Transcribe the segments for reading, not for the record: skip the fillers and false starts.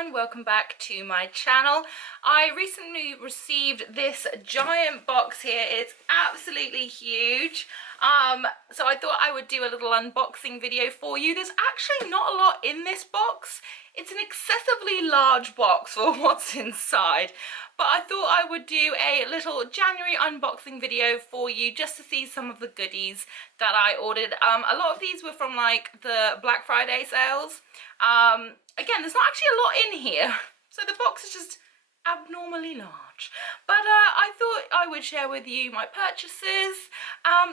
and welcome back to my channel. I recently received this giant box here. It's absolutely huge. So I thought I would do a little unboxing video for you. There's actually not a lot in this box. It's an excessively large box for what's inside, but I thought I would do a little January unboxing video for you just to see some of the goodies that I ordered. A lot of these were from like the Black Friday sales. Again, there's not actually a lot in here, so the box is just abnormally large, but I thought I would share with you my purchases.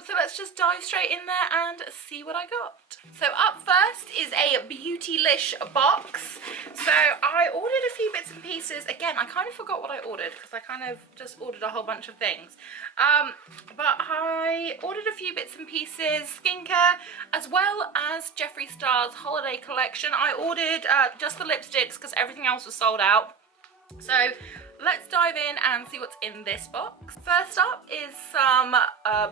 So let's just dive straight in there and see what I got. So up first is a Beautylish box. So I ordered a few bits and pieces. Again, I kind of forgot what I ordered because I kind of just ordered a whole bunch of things, but I ordered a few bits and pieces, skincare, as well as Jeffree Star's holiday collection. I ordered just the lipsticks because everything else was sold out. So let's dive in and see what's in this box. First up is some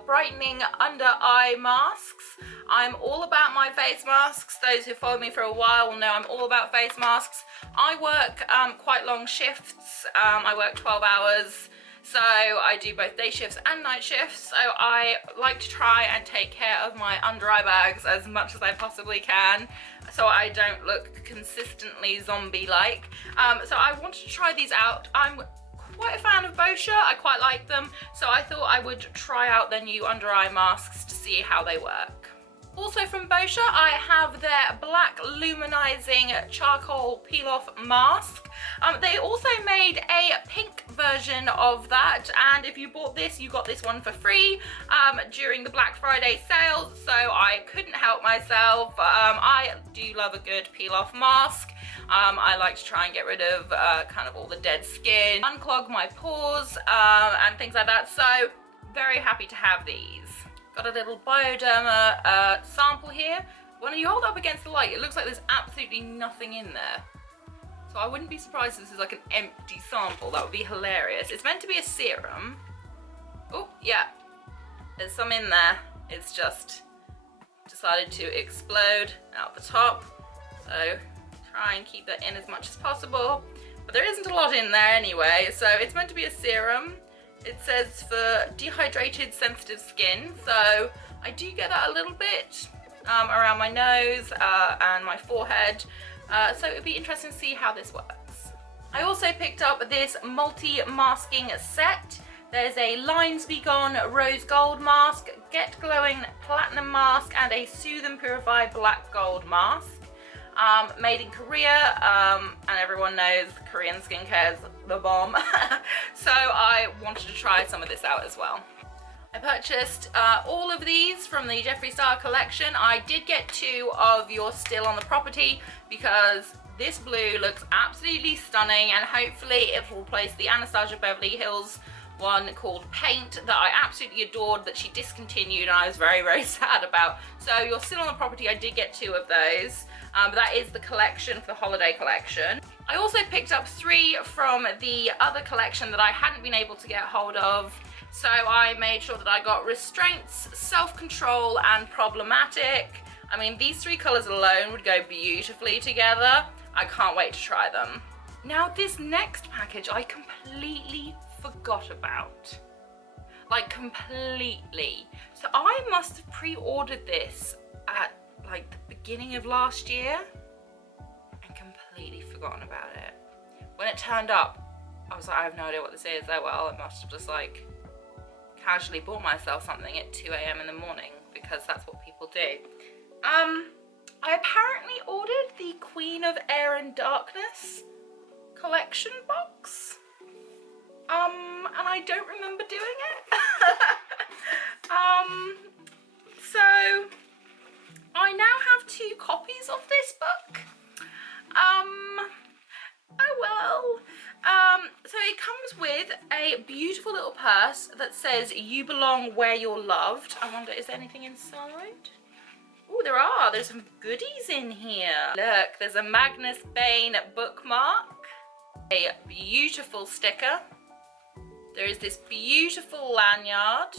brightening under eye masks. I'm all about my face masks. Those who follow me for a while will know I'm all about face masks. I work quite long shifts. I work 12 hours. So I do both day shifts and night shifts, so I like to try and take care of my under eye bags as much as I possibly can, so I don't look consistently zombie-like. So I wanted to try these out. I'm quite a fan of Bookish. I quite like them, so I thought I would try out their new under eye masks to see how they work. Also from Bookish, I have their black luminizing charcoal peel-off mask. They also made a pink version of that, and if you bought this, you got this one for free during the Black Friday sales, so I couldn't help myself. I do love a good peel-off mask. I like to try and get rid of kind of all the dead skin, unclog my pores, and things like that, so very happy to have these. Got a little Bioderma sample here. When you hold up against the light, it looks like there's absolutely nothing in there. So I wouldn't be surprised if this is like an empty sample. That would be hilarious. It's meant to be a serum. Oh, yeah. There's some in there. It's just decided to explode out the top. So try and keep that in as much as possible. But there isn't a lot in there anyway. So it's meant to be a serum. It says for dehydrated sensitive skin, so I do get that a little bit around my nose and my forehead, so it would be interesting to see how this works. I also picked up this multi-masking set. There's a Lines Be Gone Rose Gold mask, Get Glowing Platinum mask, and a Soothe and Purify Black Gold mask. Made in Korea, and everyone knows Korean skincare is the bomb. So I wanted to try some of this out as well. I purchased all of these from the Jeffree Star collection. I did get 2 of You're Still on the Property because this blue looks absolutely stunning, and hopefully it will replace the Anastasia Beverly Hills one called Paint that I absolutely adored that she discontinued, and I was very, very sad about. So You're Still on the Property, I did get 2 of those. But that is the collection for the holiday collection. I also picked up 3 from the other collection that I hadn't been able to get hold of. So I made sure that I got Restraints, Self-Control, and Problematic. I mean, these 3 colours alone would go beautifully together. I can't wait to try them. Now this next package I completely forgot about. Like completely. So I must have pre-ordered this at like the beginning of last year and completely forgotten about it. When it turned up, I was like, I have no idea what this is. Oh well, I must have just like casually bought myself something at 2 AM in the morning because that's what people do. I apparently ordered the Queen of Air and Darkness collection box. And I don't remember doing it. So I now have 2 copies of this book. Oh well. So it comes with a beautiful little purse that says "You belong where you're loved." I wonder, is there anything inside? Oh, there are. There's some goodies in here. Look, there's a Magnus Bane bookmark, a beautiful sticker. There is this beautiful lanyard.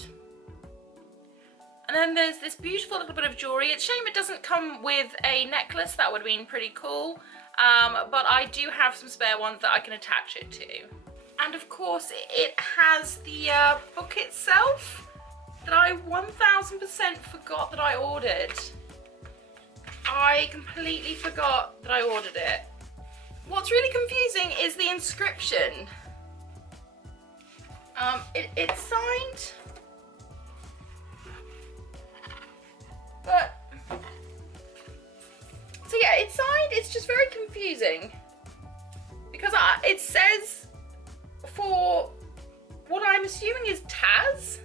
And then there's this beautiful little bit of jewellery. It's a shame it doesn't come with a necklace. That would have been pretty cool. but I do have some spare ones that I can attach it to. And of course it has the book itself that I 1000% forgot that I ordered. I completely forgot that I ordered it. What's really confusing is the inscription. It's signed, but, so yeah, it's signed, it's just very confusing, because it says, for what I'm assuming is Taz.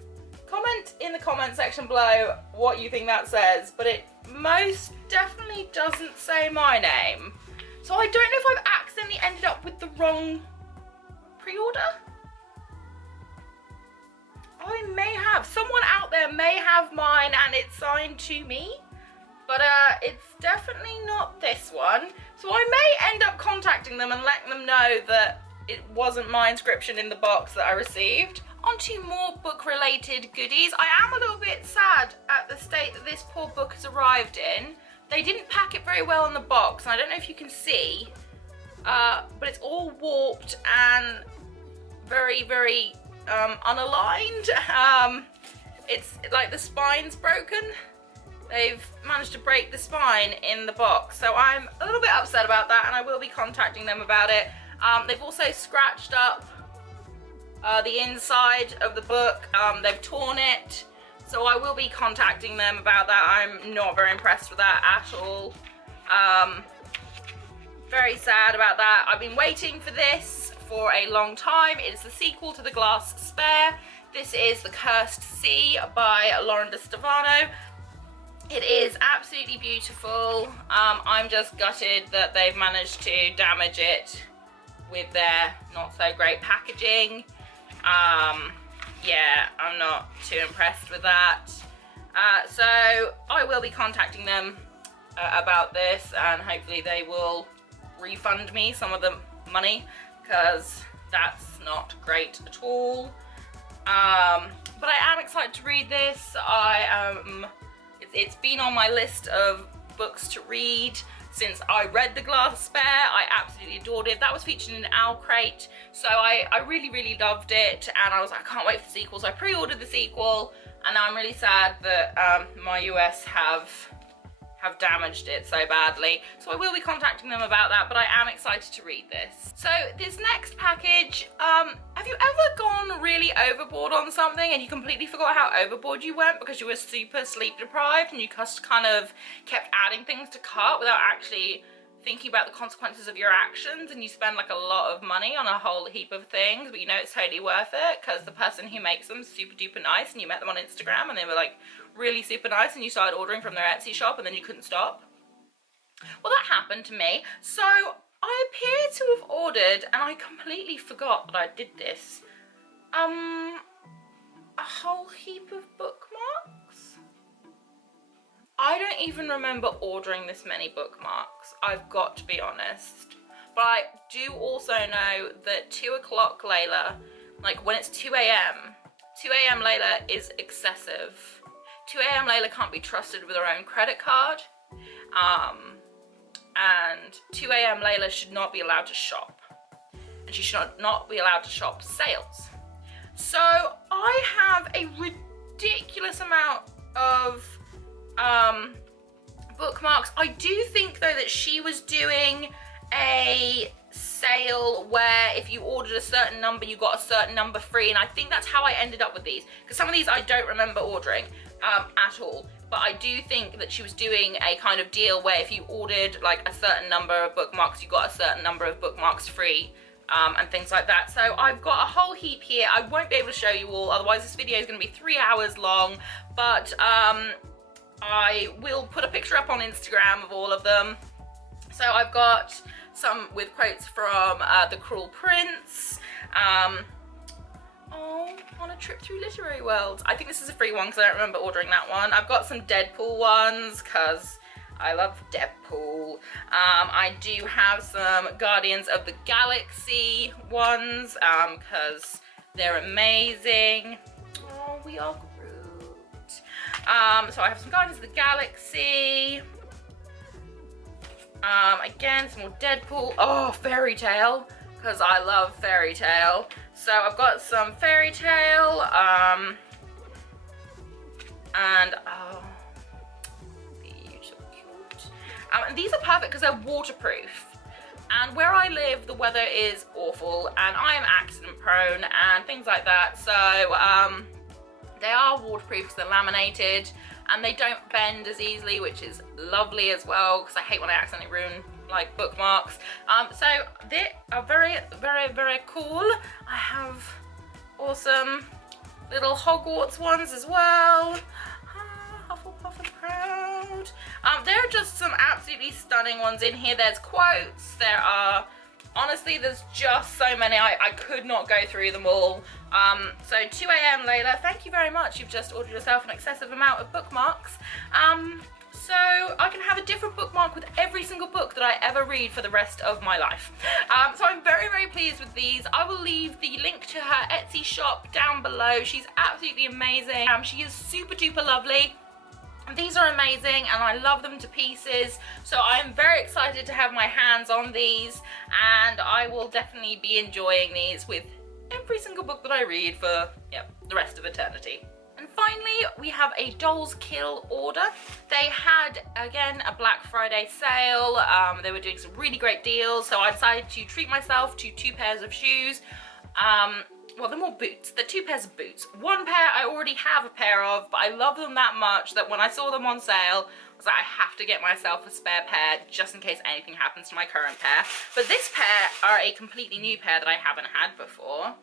Comment in the comment section below what you think that says, but it most definitely doesn't say my name. So I don't know if I've accidentally ended up with the wrong pre-order. I may have. Someone out there may have mine and it's signed to me, but it's definitely not this one. So I may end up contacting them and letting them know that it wasn't my inscription in the box that I received. On to more book-related goodies. I am a little bit sad at the state that this poor book has arrived in. They didn't pack it very well in the box, and I don't know if you can see, but it's all warped and very, very unaligned. It's like the spine's broken. They've managed to break the spine in the box, so I'm a little bit upset about that, and I will be contacting them about it. They've also scratched up the inside of the book. They've torn it, so I will be contacting them about that. I'm not very impressed with that at all. Very sad about that. I've been waiting for this for a long time. It is the sequel to The Glass Spare. This is The Cursed Sea by Lauren de Stefano. It is absolutely beautiful. I'm just gutted that they've managed to damage it with their not so great packaging. Yeah, I'm not too impressed with that. So I will be contacting them about this, and hopefully they will refund me some of the money, because that's not great at all. But I am excited to read this. It's been on my list of books to read since I read The Glass Spare. I absolutely adored it. That was featured in Owl Crate, so I really, really loved it, and I was like, I can't wait for the sequel, so I pre-ordered the sequel, and now I'm really sad that my US have damaged it so badly. So I will be contacting them about that, but I am excited to read this. So this next package, have you ever gone really overboard on something and you completely forgot how overboard you went because you were super sleep deprived and you just kind of kept adding things to cart without actually thinking about the consequences of your actions, and you spend like a lot of money on a whole heap of things, but you know it's totally worth it because the person who makes them is super duper nice, and you met them on Instagram and they were like really super nice, and you started ordering from their Etsy shop and then you couldn't stop? Well, that happened to me. So I appear to have ordered, and I completely forgot that I did this, a whole heap of bookmarks. I don't even remember ordering this many bookmarks, I've got to be honest. But I do also know that 2 o'clock Layla, like when it's 2 a.m., 2 a.m. Layla is excessive. 2 a.m. Layla can't be trusted with her own credit card. And 2 a.m. Layla should not be allowed to shop. And she should not be allowed to shop sales. So I have a ridiculous amount of bookmarks. I do think though that she was doing a sale where if you ordered a certain number you got a certain number free, and I think that's how I ended up with these, because some of these I don't remember ordering at all, but I do think that she was doing a kind of deal where if you ordered like a certain number of bookmarks you got a certain number of bookmarks free, and things like that. So I've got a whole heap here. I won't be able to show you all, otherwise this video is going to be 3 hours long, but I will put a picture up on Instagram of all of them. So I've got some with quotes from The Cruel Prince, On a Trip Through Literary Worlds. I think this is a free one because I don't remember ordering that one. I've got some Deadpool ones because I love Deadpool. I do have some Guardians of the Galaxy ones because they're amazing. Oh, we are Groot. So I have some Guardians of the Galaxy. Again, some more Deadpool. Oh, Fairy Tale, because I love Fairy Tale. So I've got some Fairy Tale, and oh, these are cute. And these are perfect because they're waterproof. And where I live, the weather is awful, and I am accident prone and things like that. So they are waterproof because they're laminated, and they don't bend as easily, which is lovely as well, because I hate when I accidentally ruin like bookmarks. So they are very, very, very cool. I have awesome little Hogwarts ones as well. Hufflepuff and Proud. There are just some absolutely stunning ones in here. There's quotes. There are, honestly, there's just so many. I could not go through them all. So 2 AM Layla, thank you very much. You've just ordered yourself an excessive amount of bookmarks. So I can have a different bookmark with every single book that I ever read for the rest of my life. So I'm very, very pleased with these. I will leave the link to her Etsy shop down below. She's absolutely amazing. She is super duper lovely. These are amazing and I love them to pieces, so I'm very excited to have my hands on these, and I will definitely be enjoying these with every single book that I read for the rest of eternity. And finally, we have a Dolls Kill order. They had, again, a Black Friday sale. They were doing some really great deals, so I decided to treat myself to 2 pairs of shoes. Well, they're more boots. They're 2 pairs of boots. One pair I already have a pair of, but I love them that much that when I saw them on sale, I was like, I have to get myself a spare pair just in case anything happens to my current pair. But this pair are a completely new pair that I haven't had before.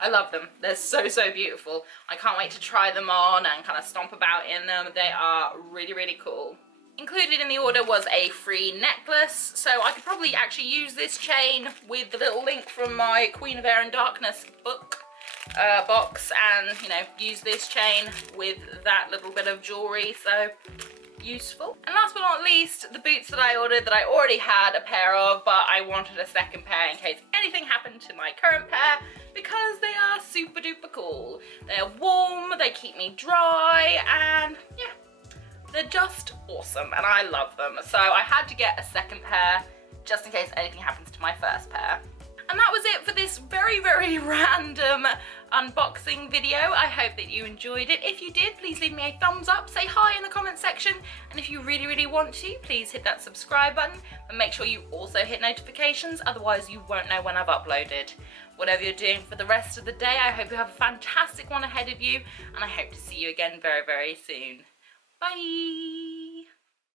I love them. They're so, so beautiful. I can't wait to try them on and kind of stomp about in them. They are really, really cool. Included in the order was a free necklace, so I could probably actually use this chain with the little link from my Queen of Air and Darkness book box, and, you know, use this chain with that little bit of jewellery, so useful. And last but not least, the boots that I ordered that I already had a pair of, but I wanted a second pair in case anything happened to my current pair, because they are super duper cool. They're warm, they keep me dry, and yeah. They're just awesome and I love them. So I had to get a second pair just in case anything happens to my first pair. And that was it for this very, very random unboxing video. I hope that you enjoyed it. If you did, please leave me a thumbs up, say hi in the comment section, and if you really, really want to, please hit that subscribe button and make sure you also hit notifications, otherwise you won't know when I've uploaded. Whatever you're doing for the rest of the day, I hope you have a fantastic one ahead of you, and I hope to see you again very, very soon. Bye!